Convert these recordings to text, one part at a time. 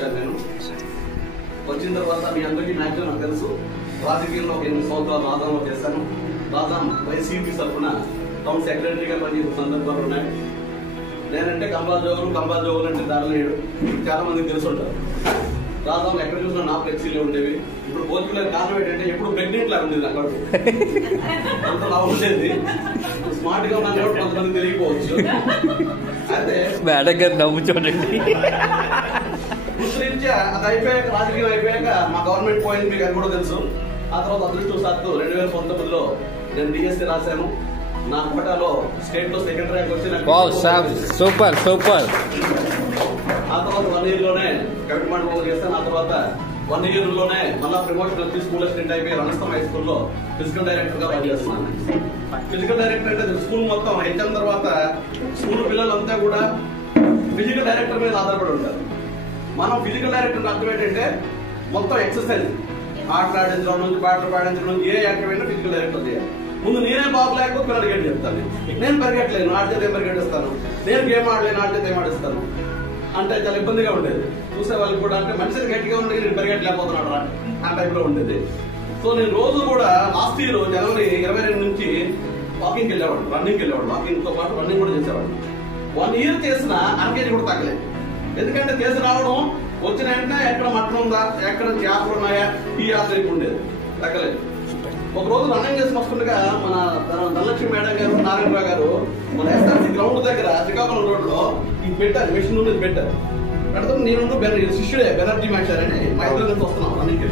వచ్చాను. నేను వచ్చిన తర్వాత మీ అందరికీ మ్యాక్సిమం నాకు తెలుసు, రాజకీయంలో 8 సంవత్సరాలు ఆదాయంలో చేశాను. దాదాపు వైసీపీ తరఫున టౌన్ సెక్రటరీగా పనిచేసిన సందర్భాలు ఉన్నాయి. నేనంటే కంబాజోగులు అంటే దారిలేడు చాలా మందికి తెలుసు ఉంటారు. దాదాపు ఎక్కడ చూసినా నా ఫ్లెక్సీలు ఉండేవి. ఇప్పుడు పోర్చుగల్ కారణం ఏంటంటే ఎప్పుడు ప్రెగ్నెంట్ లాగా ఉండేది, అక్కడ అంత లా ఉండేది. స్మార్ట్ గా ఉన్న కొంతమంది తెలియకపోవచ్చు. అయితే మేడం గారు నవ్వు చూడండి. రీత్యా అది అయిపోయాక, రాజకీయం అయిపోయాక మా గవర్నమెంట్ పోయింది, మీకు అది కూడా తెలుసు. ఆ తర్వాత అదృష్టవశాత్తు 2019లో నేను డిఎస్సీ రాశాను. నా కోటాలో స్టేట్ లో సెకండ్ ర్యాంక్ వచ్చి సూపర్ సూపర్. ఆ తర్వాత 1 year లోనే కమిటీ మండపంలో చేస్తాను. ఆ తర్వాత 1 year లోనే మళ్ళా ప్రమోషన్ వచ్చి స్కూల్ అసిస్టెంట్ అయిపోయి రణస్థం హై స్కూల్లో ఫిజికల్ డైరెక్టర్ గా పనిచేస్తున్నాను. ఫిజికల్ డైరెక్టర్ అంటే స్కూల్ మొత్తం హెచ్ఎం తర్వాత స్కూల్ పిల్లలంతా కూడా ఫిజికల్ డైరెక్టర్ మీద ఆధారపడి ఉంటారు. మనం ఫిజికల్ డైరెక్టర్ అర్థం ఏంటంటే మొత్తం ఎక్సర్సైజ్, ఆటలు ఆడించడం నుంచి పాటలు పాడించడం నుంచి ఏ యాక్టివ్ ఫిజికల్ డైరెక్టర్ చేయాలి. ముందు నేనే బాబు లేకపోతే పిల్లలకి ఏం చెప్తాను, నేను పరిగెట్టలేను ఆడితే ఏం పరిగెట్టిస్తాను, నేను గేమ్ ఆడలేను ఆడితే ఏం ఆడిస్తాను అంటే చాలా ఇబ్బందిగా ఉండేది. చూసే వాళ్ళకి కూడా అంటే మనిషిని గట్టిగా ఉంటే నేను పరిగెట్టలేకపోతున్నాడు రా ఆ టైప్లో ఉండేది. సో నేను రోజు కూడా లాస్ట్ ఇయర్ జనవరి 22 నుంచి వాకింగ్కి వెళ్ళేవాడు, రన్నింగ్కి వెళ్ళేవాడు. వాకింగ్తో పాటు రన్నింగ్ కూడా చేసేవాడు. 1 year చేసిన అరకేజీ కూడా తగ్గలేదు. ఎందుకంటే చేసి రావడం వచ్చిన వెంటనే ఎక్కడ మట్టం ఉందా, ఎక్కడ చేపలు ఉన్నాయా, ఈ ఆశ్రయం ఉండేది, తగ్గలేదు. ఒక రోజు రన్నింగ్ చేసి వస్తుండగా మన ధనలక్ష్మి మేడం గారు, నారాయణరావు గారు మన ఎస్ఆర్సీ గ్రౌండ్ దగ్గర శ్రీకాకుళం రోడ్ లో ఇది పెట్టారు, మిషన్ నుండి పెట్టారు. పెడతాం నేను శిష్యుడే బెనర్జీ మాస్టర్ అని మా ఇద్దరు నుంచి వస్తున్నాం రన్నింగ్.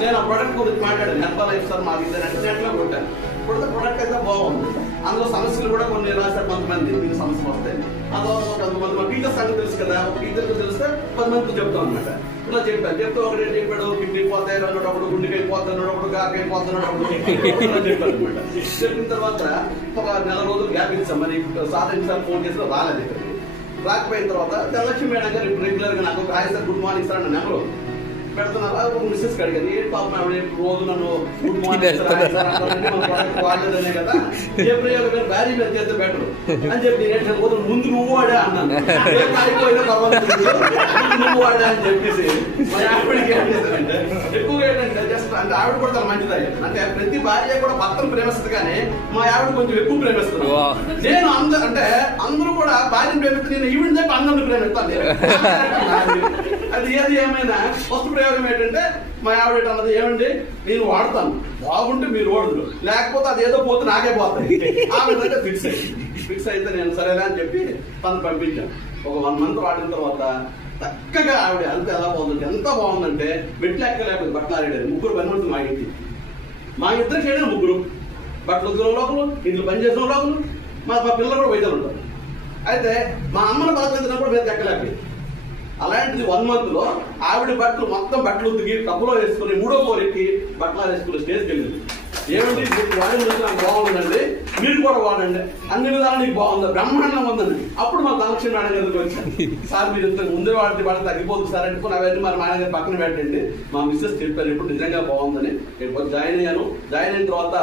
నేను ఆ ప్రొడక్ట్ గురించి మాట్లాడాను, హెల్ప్ లైఫ్ సార్ మాకు ఇద్దరు నెట్ లో కొట్టాను. కొడితే ప్రొడక్ట్ అయితే బాగుంది. అందులో సమస్యలు కూడా కొన్ని రాశారు, కొంతమంది మీకు సమస్యలు వస్తాయి. అదో కొంతమంది మా టీచర్స్ సంగతి తెలుసు కదా, టీచర్కి తెలిస్తే 10 మందితో చెప్తాం అనమాట. ఇలా చెప్పాను, చెప్తే ఒకటి చెప్పాడు కిడ్నీ పోతాయి అన్నప్పుడు, గుండెకి అయిపోతున్నాడు, గాకి అయిపోతున్నాడు చెప్పాడు అనమాట. చెప్పిన తర్వాత ఒక 1 నెల రోజులు గ్యాప్ ఇచ్చాం. మరి సార్ ఫోన్ చేసినా రాలేదు. ఇక్కడికి రాకపోయిన తర్వాత ధనలక్ష్మి మేడం గారు ఇప్పుడు రెగ్యులర్ గా నాకు hi sir good morning sir అన్న నెంబర్ పెడుతున్నారు. మిస్సెస్ అడిగారు, ఏ పాప రోజు నన్ను గుడ్ మార్నింగ్ వాడలేదనే కదా, ఏ ప్రయోగం బ్యారీ మీద చేస్తే బెటర్ అని చెప్పి ముందు నువ్వు వాడా అన్నాను. నువ్వు వాడా అని చెప్పేసి మరి ఆవిడకి ఏం చేశానంటే ఎక్కువగా ఏంటంటే జస్ట్ అంటే ఆవిడ కూడా చాలా మంచిది. అంటే ప్రతి భార్య కూడా భర్తను ప్రేమిస్తుంది, కానీ మా ఆవిడ కొంచెం ఎక్కువ ప్రేమిస్తున్నాను. నేను అంటే అందరూ కూడా భార్యను ప్రేమిస్తే నేను ఈవిడ చెప్పి అందరిని ప్రేమిస్తాను. అది ఏది ఏమైనా ఫస్ట్ ప్రయోగం ఏంటంటే మా ఆవిడ అన్నది ఏమండి, నేను వాడతాను, బాగుంటే మీరు వాడదు, లేకపోతే అది ఏదో పోతే నాకే పోతాయి. ఆవిడ ఫిక్స్ అయితే నేను సరేనా అని చెప్పి తను పంపించాను. ఒక 1 month వాడిన తర్వాత చక్కగా ఆవిడ అంత ఎలా బాగుందంటే ఎంత బాగుందంటే మెట్లు ఎక్కలేకపోతే బట్టలు ఆడారు. 3 పని ఉంటుంది మా ఇంటికి. మా ఇద్దరు చేయడం 3 బట్టలు ఉద్యోగం లోపల, ఇంట్లో పనిచేసిన లోపల, మా పిల్లలు కూడా బయట ఉంటారు. అయితే మా అమ్మను బాధపడినప్పుడు మేము ఎక్కలేకపోయింది. అలాంటిది 1 month లో ఆవిడ బట్టలు మొత్తం బట్టలు ఉతికి టబ్బులో వేసుకుని 3వ floor ఎక్కి బట్టలు వేసుకుని స్టేజ్కి వెళ్ళింది. ఏమండి వాడిన నాకు బాగుందండి, మీరు కూడా వాడండి, అన్ని విధాలు నీకు బాగుంది, బ్రహ్మాండంగా ఉందండి. అప్పుడు మా ధనలక్ష్మి మేడం గారికి వచ్చాను, సార్ మీరు ఇంత ముందే వాడితే తగ్గిపోతుంది సార్ అంటే అవన్నీ మరి మేడం గారి పక్కన పెట్టండి. మా మిస్సెస్ చెప్పారు ఇప్పుడు నిజంగా బాగుందని. నేను జాయిన్ అయ్యాను. జాయిన్ అయిన తర్వాత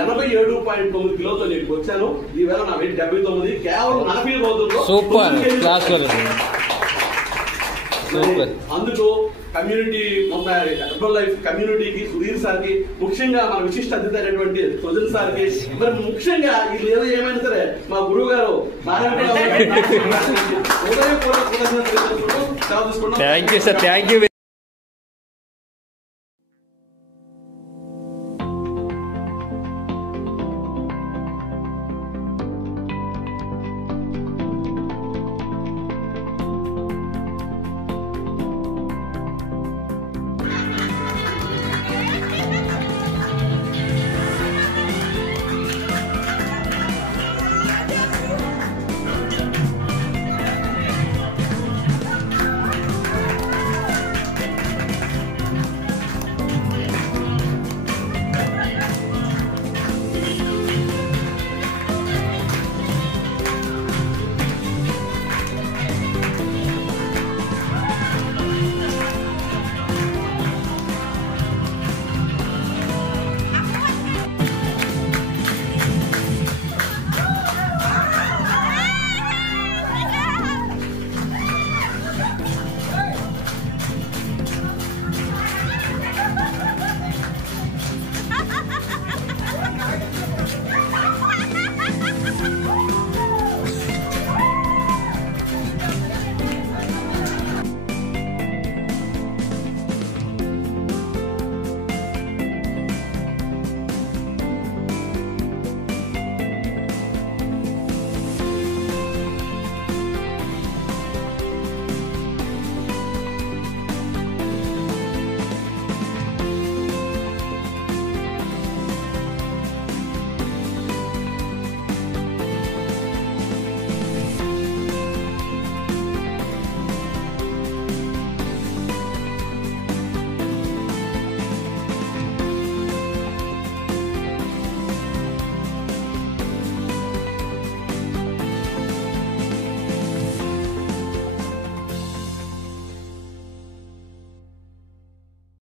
87.9 kilos నేను వచ్చాను. ఈవేళ నా వెయిట్ 79, కేవలం 40 రోజుల్లో. అందుకు కమ్యూనిటీ మొత్తం హెర్బల్ లైఫ్ కమ్యూనిటీకి, సుధీర్ సార్కి, ముఖ్యంగా మన విశిష్ట అతిథి అయినటువంటి సుజన్ సార్కి, మరి ముఖ్యంగా ఇది ఏదో ఏమైనా సరే మా గురువు గారు నారాయణ